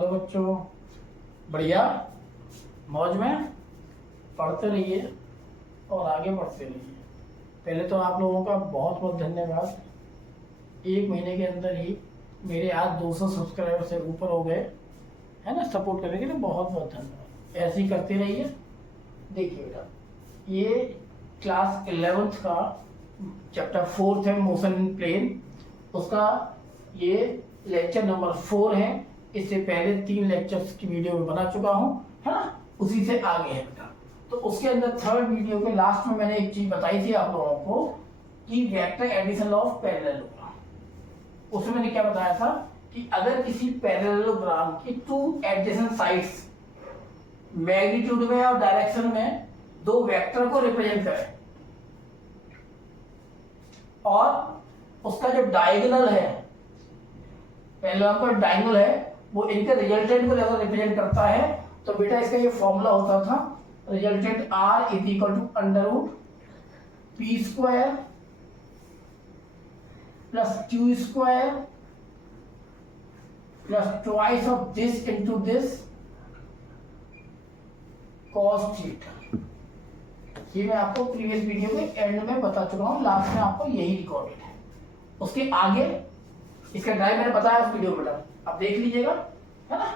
Hello बच्चों, बढ़िया मौज में पढ़ते रहिए और आगे बढ़ते रहिए। पहले तो आप लोगों का बहुत बहुत धन्यवाद। एक महीने के अंदर ही मेरे आज 200 सब्सक्राइबर से ऊपर हो गए, है ना। सपोर्ट करने के लिए बहुत बहुत धन्यवाद। ऐसे ही करते रहिए। देखिए बेटा, ये क्लास 11th का चैप्टर 4 है, मोशन इन प्लेन। उसका ये लेक्चर नंबर 4 है। इससे पहले 3 लेक्चर्स की वीडियो में बना चुका हूँ, है ना। उसी से आगे है बेटा। तो उसके अंदर थर्ड वीडियो के लास्ट में मैंने एक चीज बताई थी आप लोगों को कि वेक्टर एडिशन ऑफ पैरेललोग्राम। उसमें मैंने क्या बताया था कि अगर किसी पैरेललोग्राम की 2 एडजेसेंट साइड्स मैग्नीट्यूड में और डायरेक्शन में 2 वेक्टर को रिप्रेजेंट करें और उसका जो डायगोनल है, पैरेललोग्राम का डायगोनल है, वो इनके रिजल्टेंट को रिप्रेजेंट करता है, तो बेटा इसका ये फॉर्मूला होता था resultant R is equal to under root P square plus Q square plus twice of this into this cos theta. ये मैं आपको प्रीवियस वीडियो के एंड में बता चुका हूँ, लास्ट में आपको यही रिकॉर्डेड है। उसके आगे इसका ड्राइव मैंने बताया उस वीडियो में, आप देख लीजिएगा, है ना।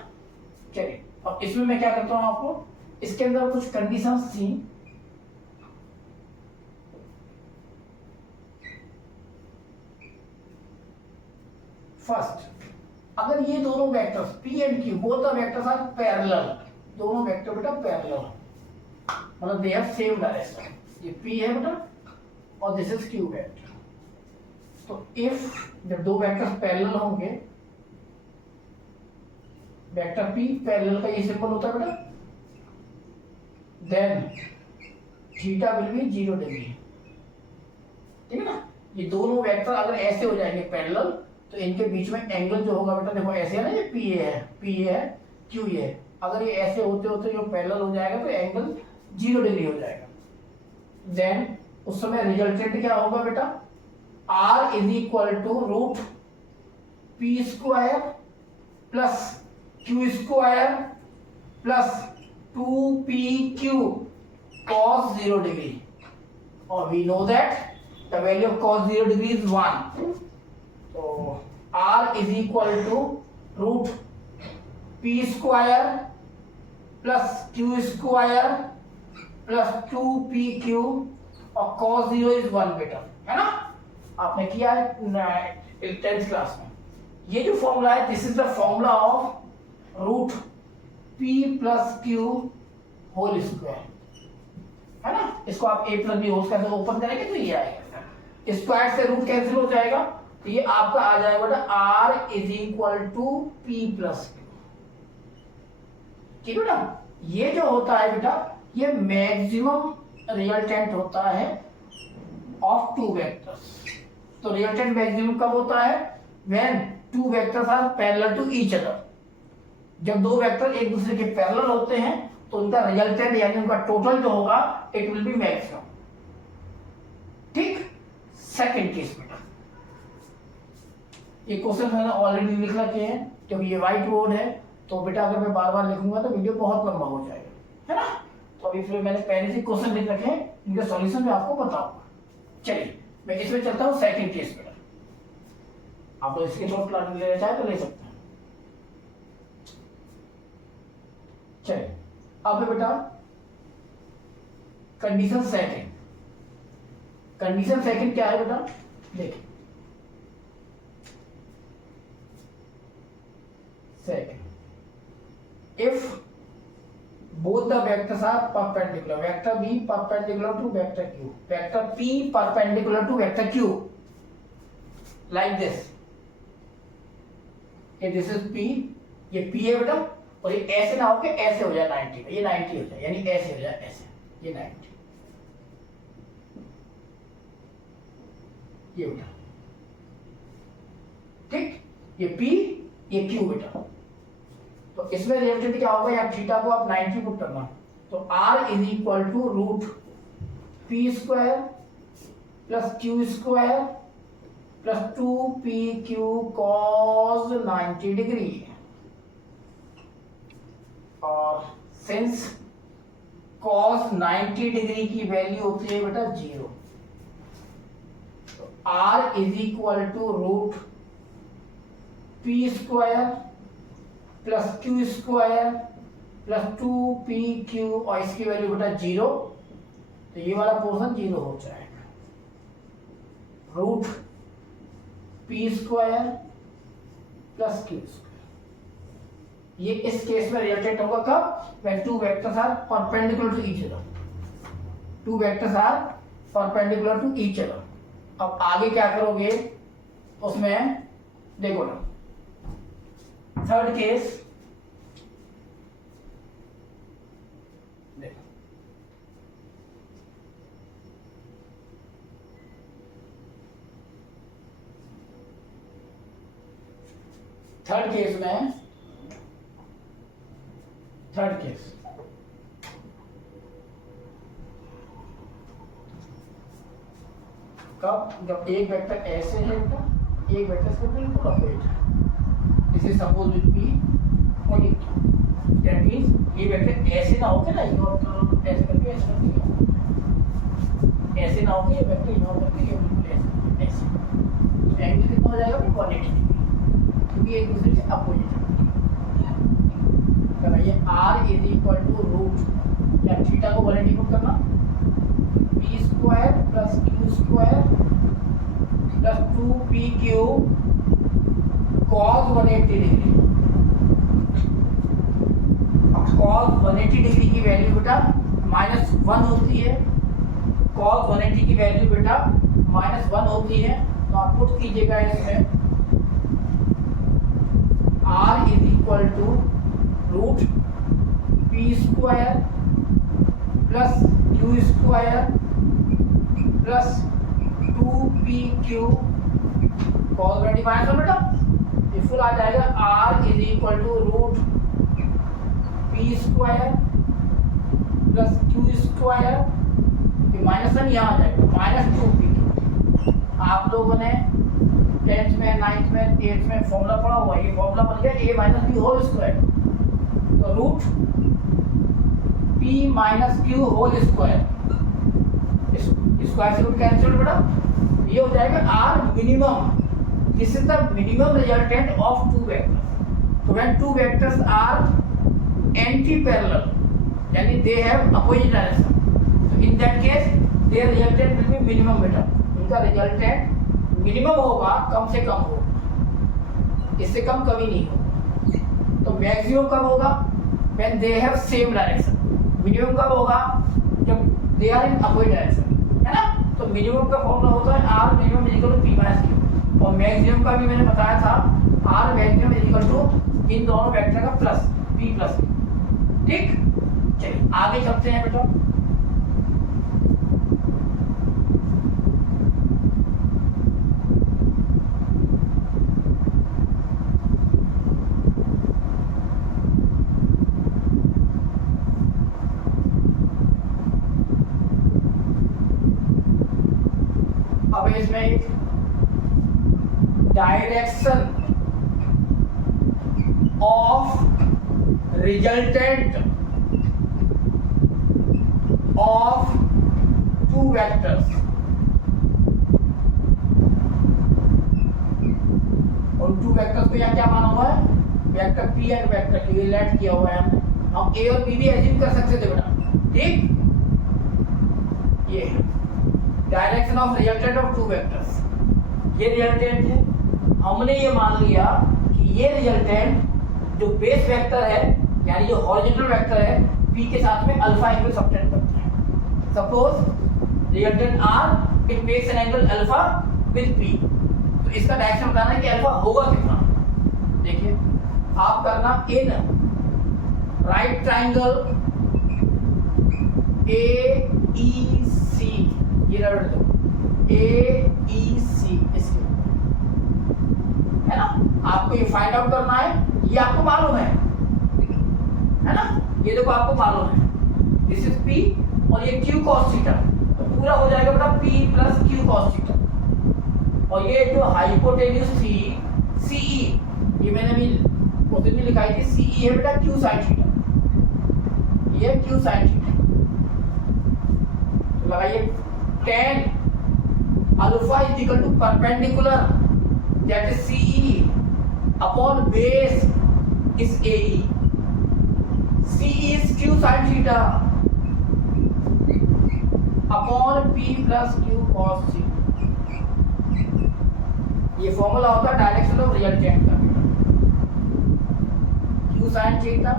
चलिए, अब इसमें मैं क्या करता हूं आपको, इसके अंदर कुछ कंडीशंस थी। फर्स्ट, अगर ये दोनों vectors P and Q both the vectors are parallel, दोनों वेक्टर बेटा पैरेलल, मतलब दे हैव सेम डायरेक्शन। ये P है बेटा और दिस इज Q वेक्टर। तो इफ जब 2 वेक्टर्स पैरेलल होंगे, वेक्टर P पैरेलल का ये सिंबल होता है बेटा, then theta will be 0 degree. ठीक है ना। ये दोनों वेक्टर अगर ऐसे हो जाएंगे पैरेलल, तो इनके बीच में एंगल जो होगा बेटा, देखो ऐसे है ना, ये P है Q है। अगर ये ऐसे होते होते जो पैरेलल हो जाएगा तो एंगल 0 डिग्री हो जाएगा। देन उस समय रिजल्टेंट क्या होगा बेटा, R is equal to root P square plus Q square plus 2pq cos 0 degree. और we know that the value of cos 0 degree is 1। तो R is equal to root P square plus Q square plus 2pq और cos 0 is 1 बेटा, है ना। आपने किया है 10th class में। ये जो फॉर्मूला है, this is the formula of root P plus Q whole square, है ना। इसको आप A plus B whole square से ओपन करेंगे तो ये आएगा, स्क्वायर से रूट कैंसिल हो जाएगा, तो ये आपका आ जाएगा बेटा R is equal to P plus Q। ठीक है बेटा। ये जो होता है बेटा, ये मैक्सिमम रिजल्टेंट होता है ऑफ 2 वेक्टर्स। तो रिजल्टेंट मैक्सिमम कब होता है, when 2 vectors are parallel to each other. जब 2 वेक्टर एक दूसरे के पैरेलल होते हैं तो उनका रिजल्टेंट यानी उनका टोटल जो होगा इट विल बी मैक्सिमम। ठीक। सेकंड केस बेटा, ये क्वेश्चन मैंने ऑलरेडी लिख रखे हैं, क्योंकि ये व्हाइट बोर्ड है, तो बेटा अगर मैं बार बार लिखूंगा तो वीडियो बहुत लंबा हो जाएगा, है ना। तो अभी फिर मैंने पहले से क्वेश्चन लिख रखे हैं, इनके सॉल्यूशन मैं आपको बताऊंगा। चलिए मैं इसमें चलता हूं सेकंड केस बेटा। आप लोग इसके नोट प्लान लेना चाहे तो ले सकते हैं। चलिए, अब बेटा कंडीशन सेकंड। कंडीशन सेकंड क्या है बेटा, देखिए second, if both the vectors are perpendicular, vector B perpendicular to vector Q, vector P perpendicular to vector Q, like this. This is P, ये पी है बेटा, और ये ऐसे ना होके ऐसे हो जाए 90 में, ये 90 हो जाए, यानी ऐसे हो जाए, ऐसे, ये 90, ये बेटा। ठीक, ये P ये Q बेटा। तो इसमें रिजल्टेंट क्या होगा, या थीटा को आप 90 पुट करना, तो R is equal to root P square plus Q square plus 2pq cos 90 degree. Since cos 90 degree की वैल्यू होती है बेटा 0, तो r is equal to root P square plus Q square plus 2pq और इसकी value बेटा 0, तो ये वाला पोर्शन 0 हो जाएगा। Root P square plus Q square, ये इस केस में रिलेटेड होगा कब, when two vectors are perpendicular to each other, two vectors are perpendicular to each other। अब आगे क्या करोगे उसमें देखो ना, थर्ड केस देखो, थर्ड केस में, थर्ड केस कब, जब एक वेक्टर ऐसे है बेटा, एक वेक्टर इसके बिल्कुल अपोजिट है, this is suppose with B point, that means ये वेक्टर ऐसे ना होके ना इग्नोर ऐसे करके ऐसे ऐसे ना होके ये वेक्टर इग्नोर करके ये बिल्कुल ऐसे तो एंगल कितना हो जाएगा 180 डिग्री, क्योंकि एक दूसरे से अपोजिट है। ये r is equal to root या थीटा को 180 पुट करना, p square plus q square plus 2pq cos 180 degree. अब cos 180 डिग्री की वैल्यू बेटा -1 होती है, cos 180 की वैल्यू बेटा -1 होती है, तो आप पुट कीजिएगा इसमें r is equal to root P square plus Q square plus 2pq cos 180 -1 बेटा, ये फुल आ जाएगा r is equal to root P square plus Q square, ये -1 यहाँ आ जाएगा -2pq। आप लोगों ने 10th में 9th में 8th में फॉर्मूला पढ़ा हुआ, ये फॉर्मूला बन गया a - b होल स्क्वायर, तो root p minus Q whole square, square से रूट कैंसिल बेटा, ये हो जाएगा r minimum, this is the minimum resultant of two vectors. तो when two vectors are anti parallel, यानी दे हैव अपोजिट डायरेक्शन, तो in that case their resultant will be minimum बेटा, इनका रिजल्टेंट मिनिमम होगा, कम से कम होगा, इससे कम कभी नहीं होगा। तो मैक्सिमम कब होगा, when they have same direction, minimum कब होगा, जब they are in opposite direction, है ना। तो मिनिमम का फॉर्मूला होता है r minimum is equal to p minus q, और मैक्सिमम का भी मैंने बताया था r maximum is equal to इन दोनों वेक्टर का प्लस p प्लस, ठीक। चलिए आगे चलते हैं बेटा, अब इसमें direction of resultant of two vectors, और टू वेक्टर्स को यहाँ क्या माना हुआ है, vector p and vector q relate किया हुआ है हमने, हम a और b भी एज्यूम कर सकते थे बेटा, ठीक। ये direction of resultant of two vectors, ये रिजल्टेंट है, हमने ये मान लिया कि ये रिजल्टेंट जो बेस वेक्टर है, यानी जो हॉरिजॉन्टल वेक्टर है, p के साथ में अल्फा एंगल सबटेंड करता है। Suppose resultant r, it makes an angle alpha with p, तो इसका डायरेक्शन बताना है कि अल्फा होगा कितना। देखिए आप करना इन राइट ट्राइंगल AEC, ये रट दो AEC, इसके है ना, आपको ये फाइंड आउट करना है, ये आपको मालूम है ना, ये देखो आपको मालूम है, दिस इज P और ये Q cos थीटा, तो पूरा हो जाएगा बेटा P plus Q cos theta, और ये जो हाइपोटेन्यूज थी CE, ये मैंने भी क्वेश्चन में लिखाई थी, CE है बेटा Q sin थीटा, ये क्यू साइन थीटा। तो लगाइए tan alpha is equal to perpendicular that is CE upon base is AE। CE is Q sin theta upon P plus Q cos theta। ये formula होता है direction of resultant का, Q sin theta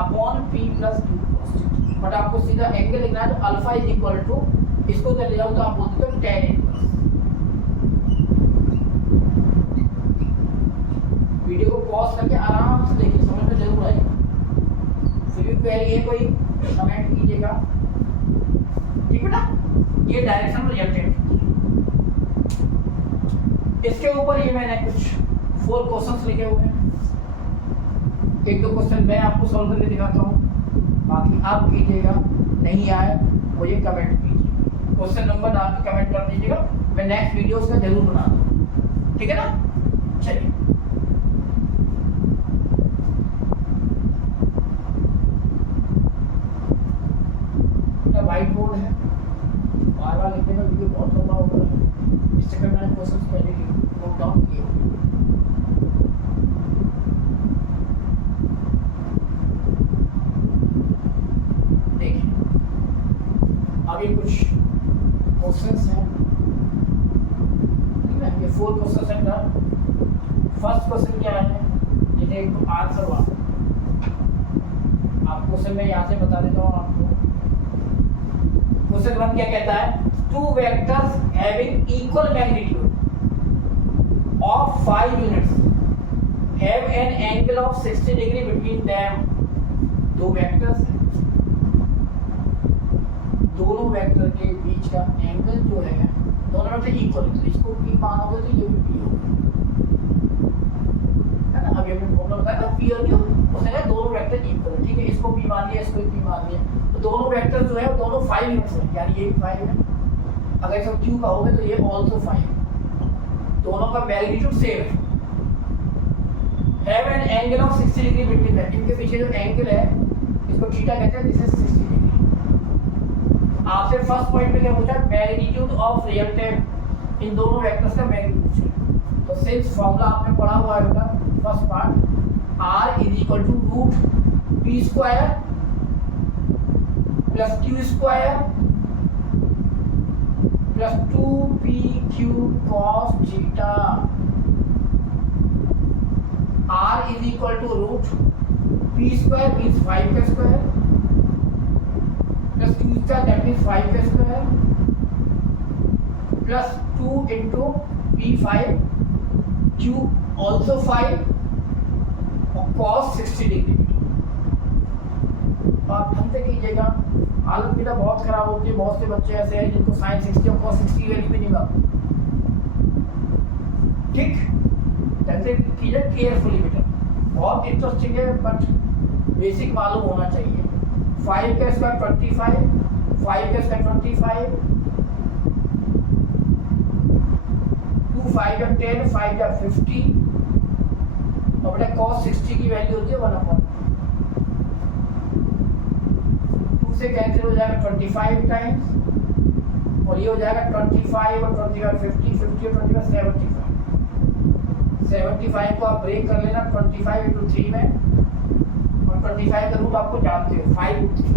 upon P plus Q cos theta। But आपको सीधा angle लिखना है तो alpha is equal to, इसको अगर ले जाओ तो आप बोलते हो tan इनवर्स। वीडियो को पॉज करके आराम से देखिए, समझ में जरूर आएगा। फिर भी क्वेरी है कोई कमेंट कीजिएगा, ठीक है ना। ये डायरेक्शन में रिजल्टेंट। इसके ऊपर ये मैंने कुछ 4 क्वेश्चंस लिखे हुए हैं। 1-2 क्वेश्चन मैं आपको सॉल्व करके दिखाता हूँ, बाकी आप कीजिएगा। नहीं आए मुझे कमेंट कीजिए, क्वेश्चन नंबर डाल के कमेंट कर दीजिएगा, मैं नेक्स्ट वीडियो उसका जरूर बना दूँ, ठीक है ना। चलिए व्हाइट बोर्ड है, बार बार लिखने का वीडियो बहुत लंबा होगा, इस चक्कर में मैंने क्वेश्चन पहले नोट डाउन किए। देखिए अभी कुछ क्वेश्चंस हैं, ठीक है। ये 4 क्वेश्चंस हैं। फर्स्ट क्वेश्चन क्या है, ये एक आंसर हुआ। आप क्वेश्चन में यहाँ से बता देता हूँ आपको। क्वेश्चन 1 क्या कहता है, 2 vectors having equal magnitude of 5 units have an angle of 60 degree between them. 2 vectors हैं, दोनों वेक्टर के बीच का एंगल जो है दोनों वेक्टर इक्वल है, तो इसको P मानोगे तो ये भी P होगा, है ना। अभी हमने फॉर्मूला बताया था P और Q, उसने कहा दोनों वेक्टर इक्वल है, ठीक है। इसको P मान लिया, इसको P मान लिया, तो दोनों वेक्टर जो है दोनों 5 यूनिट्स हैं, यानी ये 5 है। अगर इसको Q कहोगे तो ये आल्सो 5 है, दोनों का मैग्नीट्यूड सेम है। Have an angle of 60 degree between them. इनके पीछे जो एंगल है इसको थीटा कहते हैं, दिस इज 60 डिग्री। आपसे फर्स्ट पॉइंट में क्या पूछा, मैग्नीट्यूड ऑफ रिजल्टेंट, इन दोनों वेक्टर्स का मैग्नीट्यूड। तो सिंस फॉर्मूला आपने पढ़ा हुआ है बेटा, first part, R is equal to root P square plus Q square plus 2PQ cos theta. R is equal to root P square means 5 का square plus Q square that means 5 का square plus 2 into P5 Q also 5 और cos 60 degree. आप ढंग से कीजिएगा, हालत बेटा बहुत खराब होती है। बहुत से बच्चे ऐसे हैं जिनको sin 60 और cos 60 की वैल्यू भी नहीं मालूम, ठीक। ढंग से कीजिए केयरफुली बेटा, बहुत इंटरेस्टिंग है बट बेसिक मालूम होना चाहिए। 5 का स्क्वायर 25, 5 का स्क्वायर 25, 2 5 का 10, 5 का 50 और बेटा cos 60 की वैल्यू होती है 1/2 से कैंसिल हो जाएगा 25 टाइम्स और ये हो जाएगा 25 और 25 50, 50 और 25 75 को आप ब्रेक कर लेना 25 इंटू 3 में, और 25 का रूट आपको जानते हो 5√3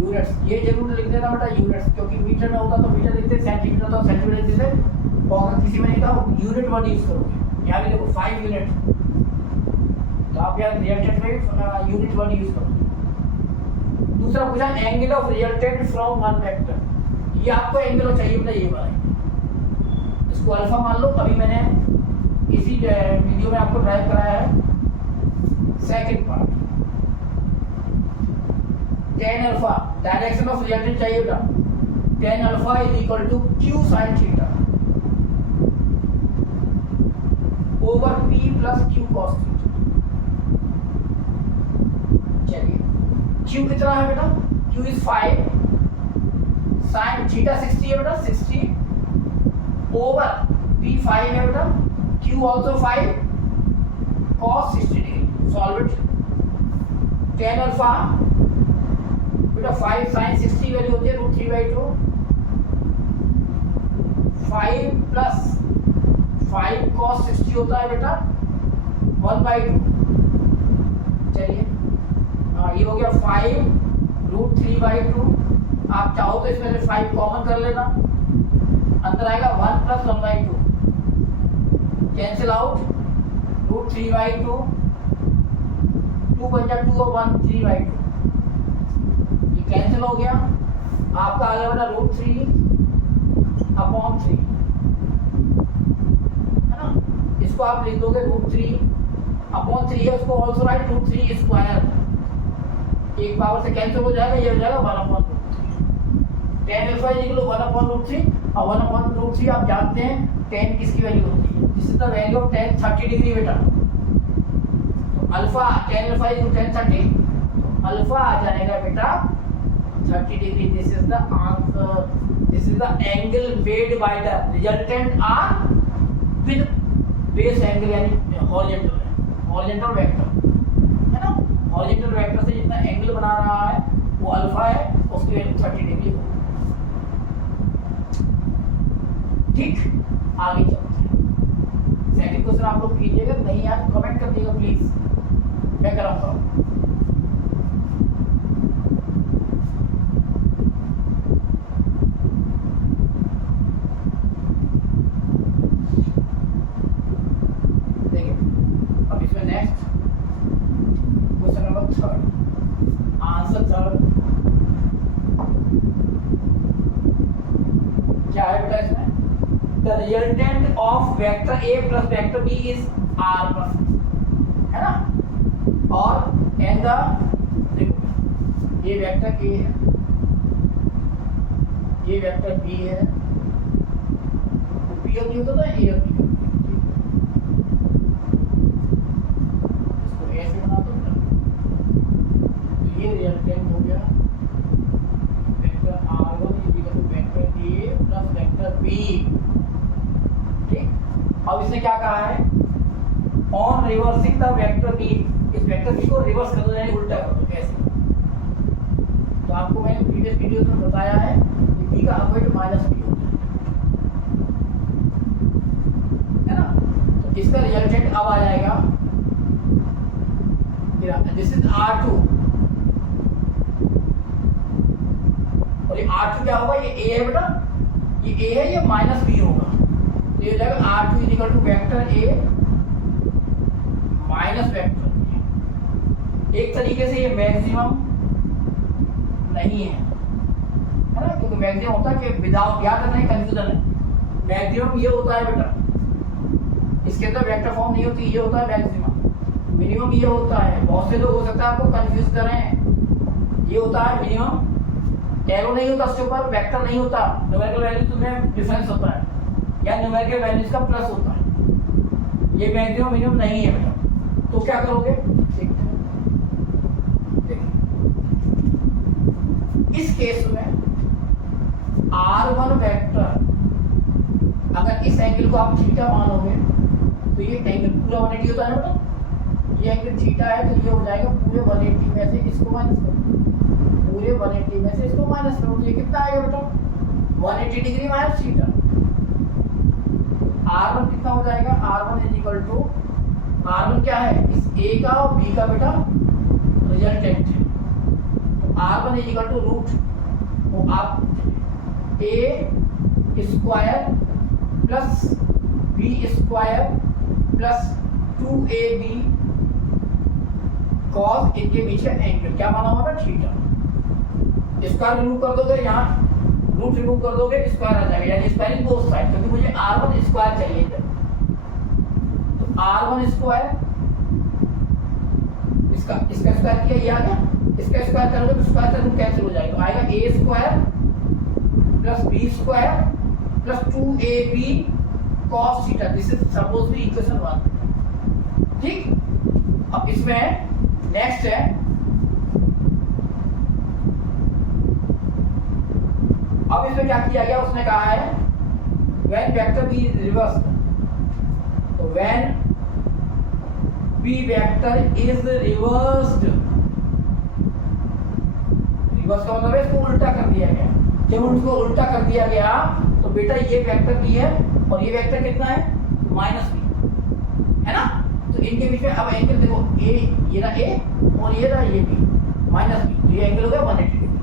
यूनिट्स। ये जरूर लिख देना बेटा यूनिट्स, क्योंकि मीटर में होता तो मीटर लिखते, सेंटीमीटर होता तो सेंटीमीटर लिखते, और किसी में नहीं था यूनिट वर्ड यूज करोगे। यहाँ भी देखो 5 यूनिट, तो आप यहाँ रिजल्टेंट में यूनिट वर्ड यूज करो। दूसरा पूछा angle of resultant from one vector, ये आपको एंगल चाहिए बेटा, ये वाला इसको अल्फा मान लो। अभी मैंने इसी वीडियो में आपको ड्राइव कराया है second part. tan alpha direction of resultant चाहिए बेटा, tan alpha is equal to Q sin theta over P plus Q cos theta. चलिए Q कितना है बेटा, Q इज 5, sin थीटा 60 है बेटा, 60 ओवर P 5 है बेटा, Q also 5 cos 60 degree. Solve it. Tan alpha बेटा 5 साइन 60 वैल्यू होती है √3/2, 5 प्लस 5 cos 60 होता है बेटा 1/2। चलिए ये हो गया 5√3/2। आप चाहो तो इसमें से 5 कॉमन कर लेना, अंदर आएगा 1 प्लस 1/2, कैंसिल आउट √3/2, 2 बन जा 2 और 1 3/2, ये कैंसिल हो गया। आपका आ गया बेटा √3/3, है ना। इसको आप लिख दोगे √3/3 है, उसको ऑल्सो राइट √3², एक पावर से कैंसिल हो जाएगा, ये हो जाएगा 1/√3। tan अल्फा इक्वल टू 1/√3, और 1/√3 आप जानते हैं tan किसकी वैल्यू होती है, this is the value of tan 30 degree बेटा। तो alpha tan alpha equal to tan 30, तो अल्फा आ जाएगा बेटा 30 degree. This is the answer, this is the angle made by the resultant R with base angle, यानी horizontal vector, है ना। Horizontal vector से जितना एंगल बना रहा है वो अल्फा है, उसकी वैल्यू 30 डिग्री होगी। ठीक, आगे चलते हैं। सेकंड क्वेश्चन आप लोग कीजिएगा, नहीं यार कमेंट कर दिएगा प्लीज, मैं कराऊंगा। देखिए अब इसमें नेक्स्ट क्वेश्चन नंबर 3, आंसर 3 क्या है बेटा इसमें, the resultant of vector a plus vector b is r1, है ना। और and the देखो ये वेक्टर a है, ये वेक्टर b है, b और b होता है a और b, इसको ऐसे बना दो। तो ये रिजल्टेंट हो गया vector r1 equal to vector a plus vector b। अब इसने क्या कहा है, on reversing the vector B, इस वेक्टर बी को रिवर्स कर दो, यानी उल्टा कर दो। कैसे? तो आपको मैंने प्रीवियस वीडियो में बताया है कि बी का अपोजिट माइनस बी होता है ना। तो इसका रिजल्टेंट अब आ जाएगा, दिस इज R2 और ये R2 क्या होगा, ये A है बेटा, ये A है, ये माइनस बी होगा। तो ये हो जाएगा R2 equal to vector A minus vector B। एक तरीके से ये मैक्सिमम नहीं है ना, क्योंकि मैक्सिमम होता है कि विदाउट, याद रखना कंफ्यूजन है। मैक्सिमम ये होता है बेटा, इसके अंदर वेक्टर फॉर्म नहीं होती, ये होता है मैक्सिमम। मिनिमम ये होता है, बहुत से लोग हो सकता है आपको कंफ्यूज करें, ये होता है मिनिमम, एरो नहीं होता उसके ऊपर, वेक्टर नहीं होता, न्यूमेरिकल वैल्यू में डिफरेंस होता है, या न्यूमेरिकल वैल्यूज का प्लस होता है। ये मैक्सिमम मिनिमम नहीं है बेटा। तो क्या करोगे, देखते हैं। इस केस में R1 वेक्टर, अगर इस एंगल को आप थीटा मानोगे तो ये एंगल पूरा 180 होता है बेटा, ये एंगल थीटा है, तो ये हो जाएगा पूरे 180 में से इसको माइनस करो, पूरे 180 में से इसको माइनस करो, तो ये कितना आएगा बेटा, 180 डिग्री माइनस थीटा। R1 कितना हो जाएगा, R1 is equal to, R1 क्या है, इस A का और B का बेटा रिजल्टेंट है। तो R1 is equal to root, तो आप A square plus B square plus 2AB cos, इनके बीच का एंगल क्या माना हुआ है, थीटा। स्क्वायर रिमूव कर दोगे, यहाँ रूट रिमूव कर दोगे, स्क्वायर आ जाएगा, यानी स्क्वायरिंग बोथ साइड, क्योंकि मुझे R1 स्क्वायर चाहिए था। तो R1 स्क्वायर, इसका स्क्वायर किया, ये आ गया, इसका स्क्वायर करोगे तो स्क्वायर से रूट कैंसिल हो जाएगा, तो आएगा A square plus B square plus 2AB cos theta. This is suppose to equation 1। ठीक, अब इसमें नेक्स्ट है, अब इसमें क्या किया गया, उसने कहा है when vector b is reversed, तो when b vector is reversed reverse का मतलब है इसको उल्टा कर दिया गया। जब उसको उल्टा कर दिया गया तो बेटा ये वेक्टर भी है और ये वेक्टर कितना है माइनस बी है ना। तो इनके बीच में अब एंगल देखो ए, ये रहा ए और ये रहा ये बी माइनस बी, तो ये एंगल हो गया 180 degree.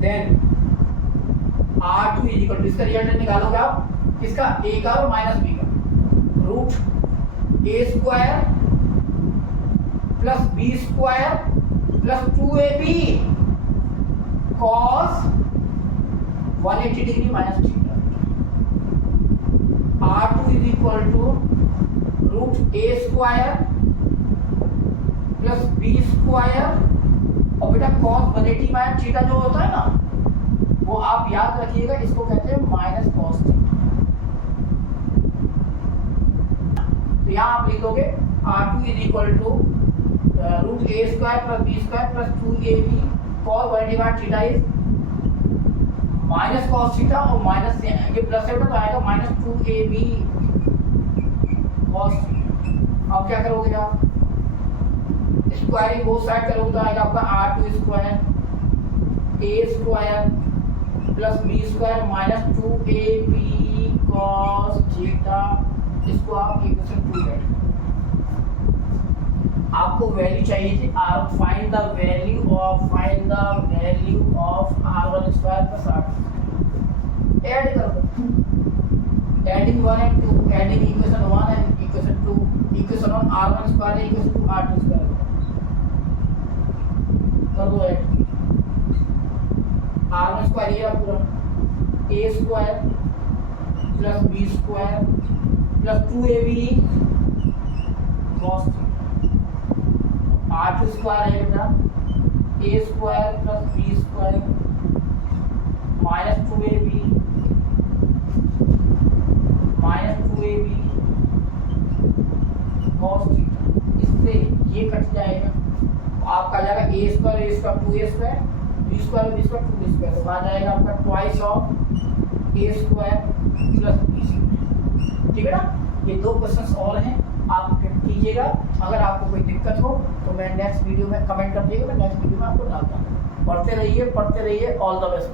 Then R2 is equal to, इसका रिजल्ट निकालोगे आप किसका, ए का और माइनस बी का, root A square plus B square plus 2ab cos 180 degree minus theta. R2 is equal to root A square plus B square और बेटा cos 180 minus theta जो होता है ना वो आप याद रखिएगा, इसको कहते हैं माइनस कॉस थीटा। तो यहाँ आप लिख दोगे R2 is equal to root A square plus B square plus 2ab cos 180 minus theta is minus cos theta और माइनस ये प्लस है तो आएगा माइनस 2ab cos थीटा। अब क्या करोगे आप, स्क्वायरिंग बोथ साइड करोगे तो आएगा आपका R2 square A square plus B square minus 2ab cos theta. इसको आप इक्वेशन 2 लेते हैं। आपको वैल्यू चाहिए थी find the value of r1 square plus r2। Add कर दो, adding 1 and 2, adding equation 1 and equation 2, equation 1 r1 square है, इक्वेशन 2 r2 स्क्वायर कर दो ऐड। r1 स्क्वायर ये पूरा a square plus b square plus 2ab cos theta. R2 square है बेटा a square plus b square minus 2ab cos theta. इससे ये cut जाएगा तो आपका आ जाएगा a square 2a square b square 2b square, तो आ जाएगा आपका twice of a square plus b square. ठीक है ना। ये दो क्वेश्चंस और हैं, आप कीजिएगा। अगर आपको कोई दिक्कत हो तो मैं नेक्स्ट वीडियो में कमेंट कर दीजिएगा, मैं नेक्स्ट वीडियो में आपको डालता हूँ। पढ़ते रहिए ऑल द बेस्ट।